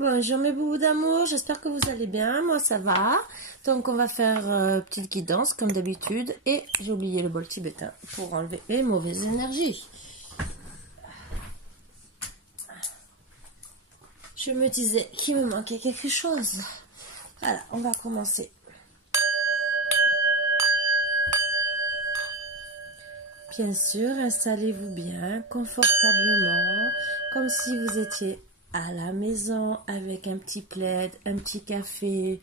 Bonjour mes boubous d'amour, j'espère que vous allez bien, moi ça va. Donc on va faire petite guidance comme d'habitude et j'ai oublié le bol tibétain pour enlever les mauvaises énergies. Je me disais qu'il me manquait quelque chose. Voilà, on va commencer. Bien sûr, installez-vous bien, confortablement, comme si vous étiez à la maison avec un petit plaid, un petit café,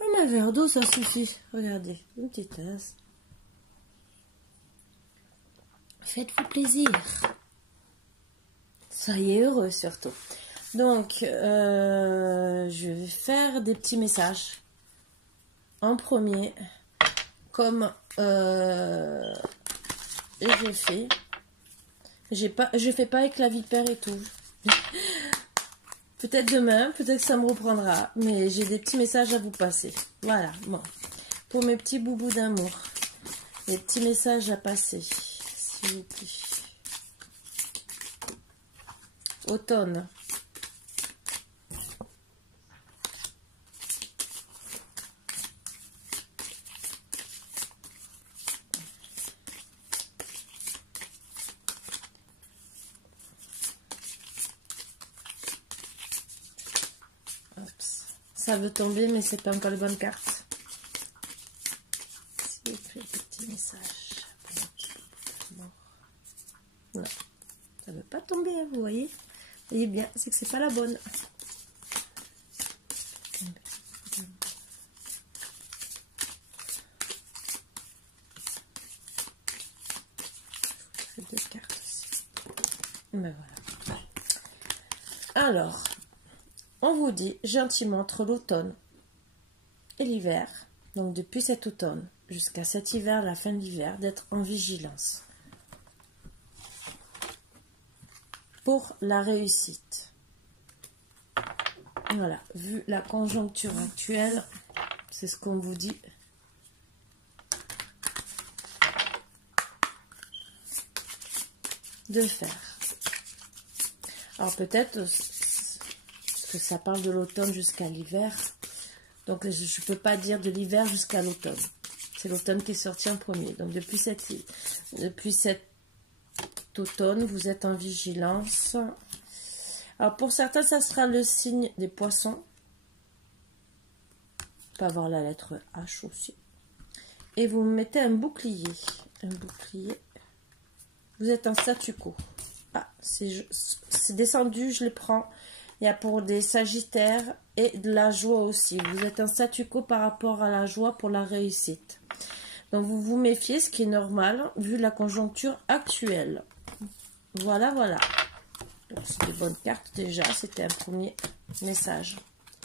même un verre d'eau, ça suffit. Regardez, une petite tasse. Faites-vous plaisir. Soyez heureux surtout. Donc, je vais faire des petits messages. En premier, comme j'ai fait. Je fais pas avec la vipère et tout. Peut-être demain, peut-être que ça me reprendra. Mais j'ai des petits messages à vous passer. Voilà, bon. Pour mes petits boubous d'amour. Des petits messages à passer. S'il vous plaît. Automne. Ça veut tomber, mais c'est pas encore les bonnes cartes. S'il vous plaît, petit message. Non, ça veut pas tomber, hein, vous voyez. Vous voyez bien, c'est que c'est pas la bonne. Deux cartes aussi. Ben voilà. Alors. On vous dit gentiment entre l'automne et l'hiver, donc depuis cet automne jusqu'à cet hiver, la fin de l'hiver, d'être en vigilance pour la réussite. Voilà, vu la conjoncture actuelle, c'est ce qu'on vous dit. De faire. Alors peut-être que ça parle de l'automne jusqu'à l'hiver. Donc, je ne peux pas dire de l'hiver jusqu'à l'automne. C'est l'automne qui est sorti en premier. Donc, depuis cet automne, vous êtes en vigilance. Alors, pour certains, ça sera le signe des poissons. On peut avoir la lettre H aussi. Et vous mettez un bouclier. Un bouclier. Vous êtes en statu quo. Ah, c'est descendu, je le prends. Il y a pour des sagittaires et de la joie aussi. Vous êtes un statu quo par rapport à la joie pour la réussite. Donc, vous vous méfiez, ce qui est normal, vu la conjoncture actuelle. Voilà, voilà. Donc, c'est des bonnes cartes déjà. C'était un premier message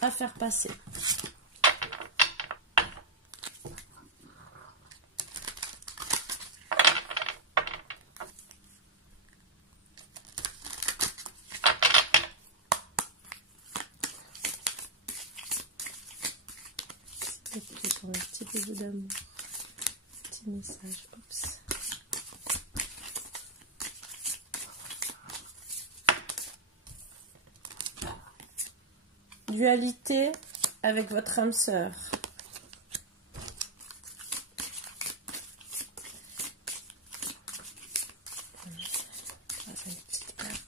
à faire passer. Pour un petit bout d'amour, petit message, oups. Dualité avec votre âme sœur. Une petite carte.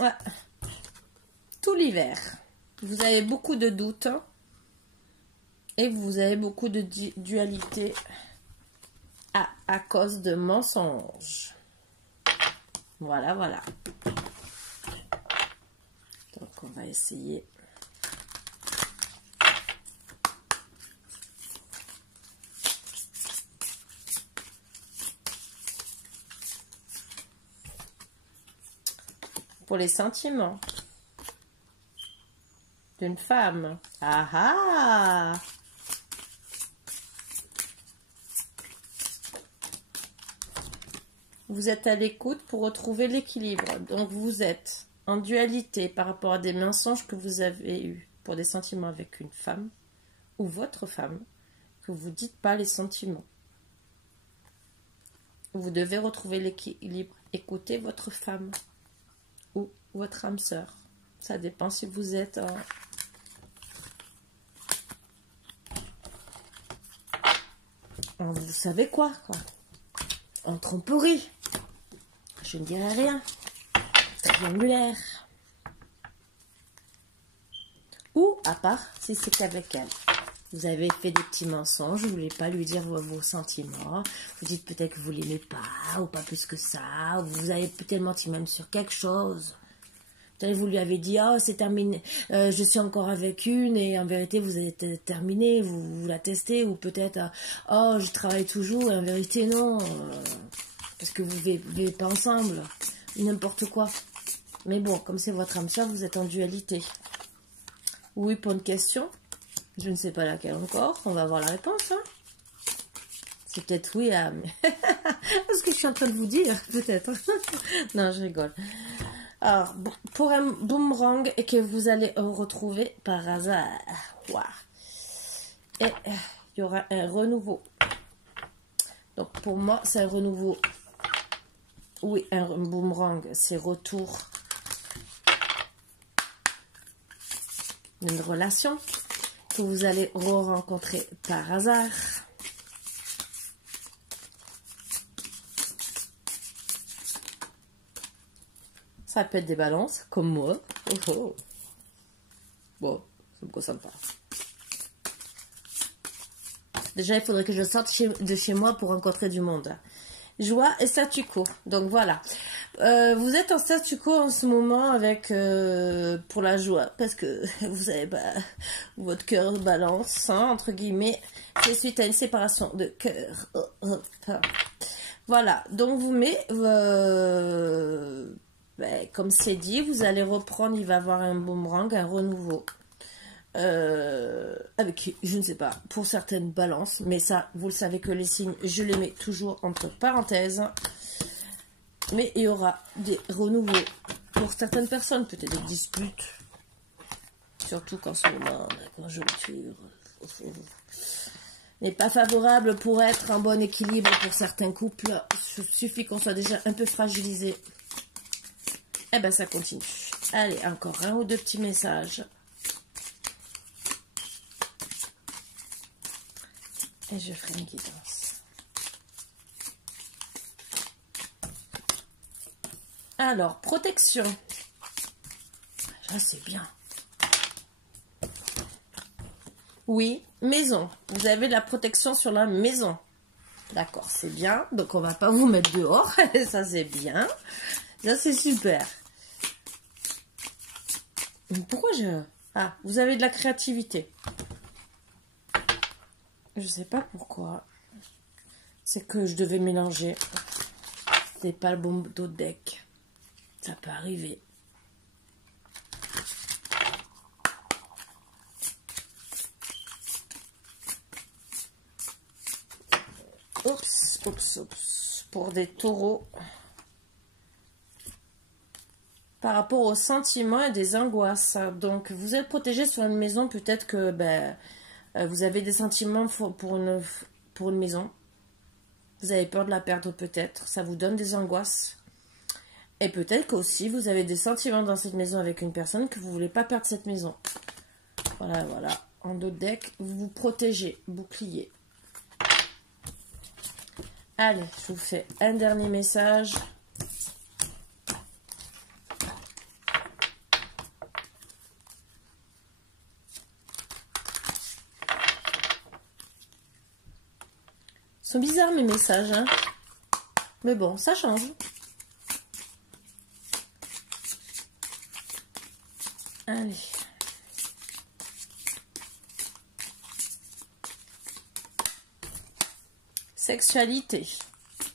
Ouais. Tout l'hiver, vous avez beaucoup de doutes hein, et vous avez beaucoup de dualité à cause de mensonges. Voilà, voilà. Donc, on va essayer. Pour les sentiments d'une femme. Ah ah! Vous êtes à l'écoute pour retrouver l'équilibre. Donc, vous êtes en dualité par rapport à des mensonges que vous avez eus pour des sentiments avec une femme ou votre femme que vous ne dites pas les sentiments. Vous devez retrouver l'équilibre. Écoutez votre femme ou votre âme sœur. Ça dépend si vous êtes vous savez quoi. En tromperie. Je ne dirai rien. Triangulaire. Ou à part si c'est qu'avec elle. Vous avez fait des petits mensonges, vous ne voulez pas lui dire vos sentiments, vous dites peut-être que vous ne l'aimez pas, ou pas plus que ça, ou vous avez peut-être menti même sur quelque chose. Peut-être vous lui avez dit, oh c'est terminé, je suis encore avec une, et en vérité vous êtes terminé, vous la testez, ou peut-être, oh je travaille toujours, et en vérité non, parce que vous ne vivez pas ensemble, n'importe quoi. Mais bon, comme c'est votre âme sœur, vous êtes en dualité. Oui, pour une question. Je ne sais pas laquelle encore. On va voir la réponse. Hein. C'est peut-être oui. Mais parce que je suis en train de vous dire, peut-être. Non, je rigole. Alors, pour un boomerang et que vous allez retrouver par hasard. Wow. Et il y aura un renouveau. Donc, pour moi, c'est un renouveau. Oui, un boomerang, c'est retour d'une relation que vous allez rencontrer par hasard. Ça peut être des balances, comme moi. Oh, oh. Bon, ça me concerne pas. Déjà, il faudrait que je sorte de chez moi pour rencontrer du monde. Joie et statu quo. Donc voilà. Vous êtes en statu quo en ce moment avec pour la joie parce que vous avez votre cœur balance hein, entre guillemets. C'est suite à une séparation de cœur. Voilà. Donc vous mettez comme c'est dit, vous allez reprendre. Il va y avoir un boomerang, un renouveau. Avec, je ne sais pas, pour certaines balances, mais ça, vous le savez que les signes, je les mets toujours entre parenthèses. Mais il y aura des renouveaux pour certaines personnes, peut-être des disputes, surtout quand ce moment, la conjoncture n'est pas favorable pour être en bon équilibre pour certains couples. Il suffit qu'on soit déjà un peu fragilisé. Et ben ça continue. Allez, encore un ou deux petits messages. Et je ferai une guidance. Alors, protection. Là, c'est bien. Oui, maison. Vous avez de la protection sur la maison. D'accord, c'est bien. Donc, on va pas vous mettre dehors. Ça, c'est bien. Ça, c'est super. Pourquoi je... Ah, vous avez de la créativité. Je sais pas pourquoi. C'est que je devais mélanger. C'est pas le bon dos de deck. Ça peut arriver. Oups, oups, oups. Pour des taureaux. Par rapport aux sentiments et des angoisses. Donc, vous êtes protégé sur une maison. Peut-être que... vous avez des sentiments pour une maison. Vous avez peur de la perdre peut-être. Ça vous donne des angoisses. Et peut-être qu'aussi vous avez des sentiments dans cette maison avec une personne que vous ne voulez pas perdre cette maison. Voilà, voilà. En dos de deck, vous vous protégez. Bouclier. Allez, je vous fais un dernier message. Ils sont bizarres mes messages, hein. Mais bon, ça change. Allez. Sexualité.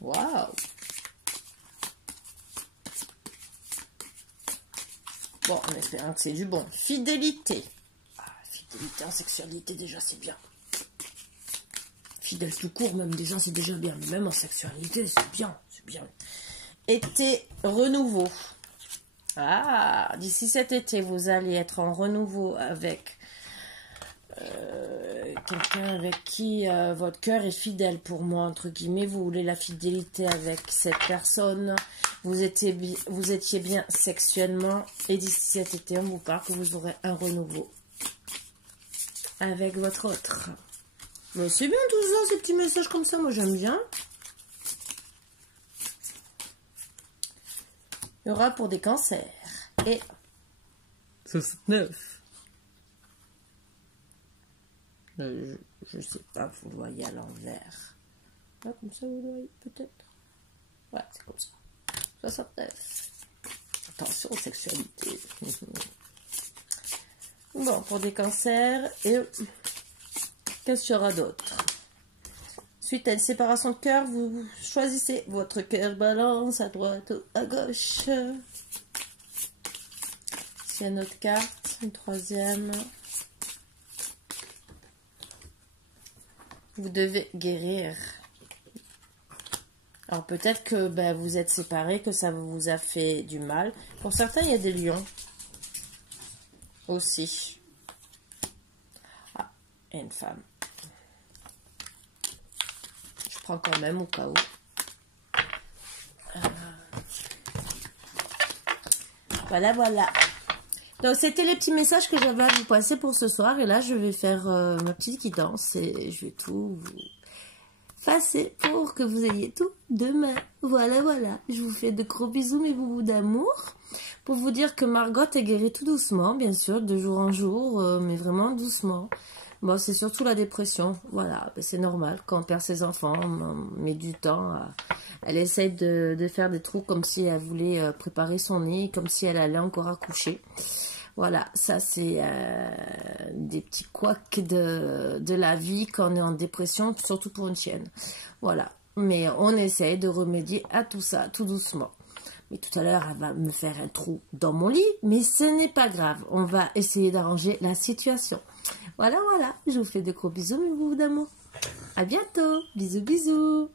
Waouh. Bon, en espérant que c'est du bon. Fidélité. Ah, fidélité en sexualité, déjà, c'est bien. Fidèle tout court, même déjà, c'est déjà bien. Mais même en sexualité, c'est bien. C'est bien. Été, renouveau. Ah, d'ici cet été, vous allez être en renouveau avec quelqu'un avec qui votre cœur est fidèle pour moi, entre guillemets. Vous voulez la fidélité avec cette personne. Vous étiez bien sexuellement. Et d'ici cet été, on vous parle que vous aurez un renouveau avec votre autre. Mais c'est bien tout ça, ces petits messages comme ça. Moi, j'aime bien. Il y aura pour des cancers. Et 69. Je sais pas, vous le voyez à l'envers. Ah, comme ça, vous le voyez peut-être. Ouais, c'est comme ça. 69. Attention aux sexualités. Bon, pour des cancers. Et qu'est-ce qu'il y aura d'autre? Suite à une séparation de cœur, vous choisissez votre cœur balance à droite ou à gauche. C'est une autre carte, une troisième. Vous devez guérir. Alors peut-être que vous êtes séparés, que ça vous a fait du mal. Pour certains, il y a des lions aussi. Ah, et une femme. Je prends quand même au cas où. Voilà, voilà. Donc, c'était les petits messages que j'avais à vous passer pour ce soir. Et là, je vais faire ma petite guidance et je vais tout vous passer pour que vous ayez tout demain. Voilà, voilà. Je vous fais de gros bisous, mes boubous d'amour. Pour vous dire que Margot est guérie tout doucement, bien sûr, de jour en jour, mais vraiment doucement. Bon, c'est surtout la dépression. Voilà, c'est normal. Quand on perd ses enfants, on met du temps. Elle essaye de faire des trous comme si elle voulait préparer son nez, comme si elle allait encore accoucher. Voilà, ça c'est des petits couacs de la vie quand on est en dépression, surtout pour une chienne. Voilà, mais on essaye de remédier à tout ça, tout doucement. Mais tout à l'heure, elle va me faire un trou dans mon lit, mais ce n'est pas grave. On va essayer d'arranger la situation. Voilà, voilà, je vous fais de gros bisous, mes bouts d'amour. À bientôt, bisous, bisous.